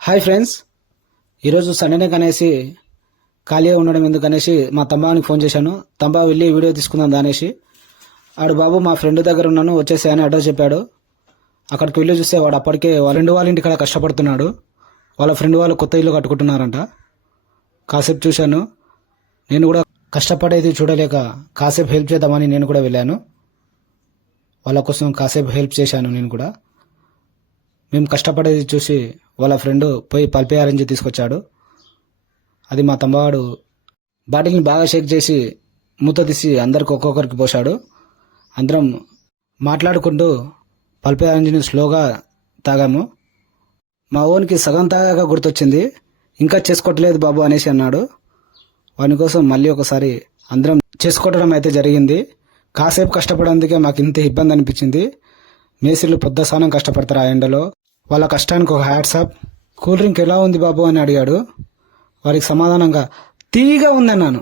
Hi friends, ఈరోజు సండేనే కనేసి ఖాళీగా ఉండడం ఎందుకనేసి మా తంబానికి ఫోన్ చేశాను. తంబా వెళ్ళి వీడియో తీసుకుందాం దానేసి. ఆడు బాబు మా ఫ్రెండ్ దగ్గర ఉన్నాను వచ్చేసి అని అడ్రస్ చెప్పాడు. అక్కడికి వెళ్ళి చూస్తే వాడు అప్పటికే వాళ్ళ ఫ్రెండ్ వాళ్ళ ఇంటికాడ కష్టపడుతున్నాడు. వాళ్ళ ఫ్రెండ్ వాళ్ళు కొత్త ఇల్లు కట్టుకుంటున్నారంట. కాసేపు చూశాను. నేను కూడా కష్టపడేది చూడలేక కాసేపు హెల్ప్ చేద్దామని నేను కూడా వెళ్ళాను. వాళ్ళ కోసం కాసేపు హెల్ప్ చేశాను. నేను కూడా మేము కష్టపడేది చూసి వాళ్ళ ఫ్రెండ్ పోయి పల్పి ఆరెంజ్ తీసుకొచ్చాడు. అది మా తమ్మవాడు బాటిల్ని బాగా షేక్ చేసి మూత తీసి అందరికి ఒక్కొక్కరికి పోశాడు. అందరం మాట్లాడుకుంటూ పల్పి ఆరెంజ్ని స్లోగా తాగాము. మా ఓన్కి సగం తాగాక గుర్తొచ్చింది, ఇంకా చేసుకోవట్లేదు బాబు అనేసి అన్నాడు. వాని కోసం మళ్ళీ ఒకసారి అందరం చేసుకోవడం అయితే జరిగింది. కాసేపు కష్టపడేందుకే మాకు ఇంత ఇబ్బంది అనిపించింది. మేస్త్రీలు పొద్దసానం కష్టపడతారు ఆ ఎండలో. వాళ్ళ కష్టానికి ఒక హ్యాట్సాప్. కూల్ డ్రింక్ ఎలా ఉంది బాబు అని అడిగాడు. వారికి సమాధానంగా తీగా ఉందన్నాను.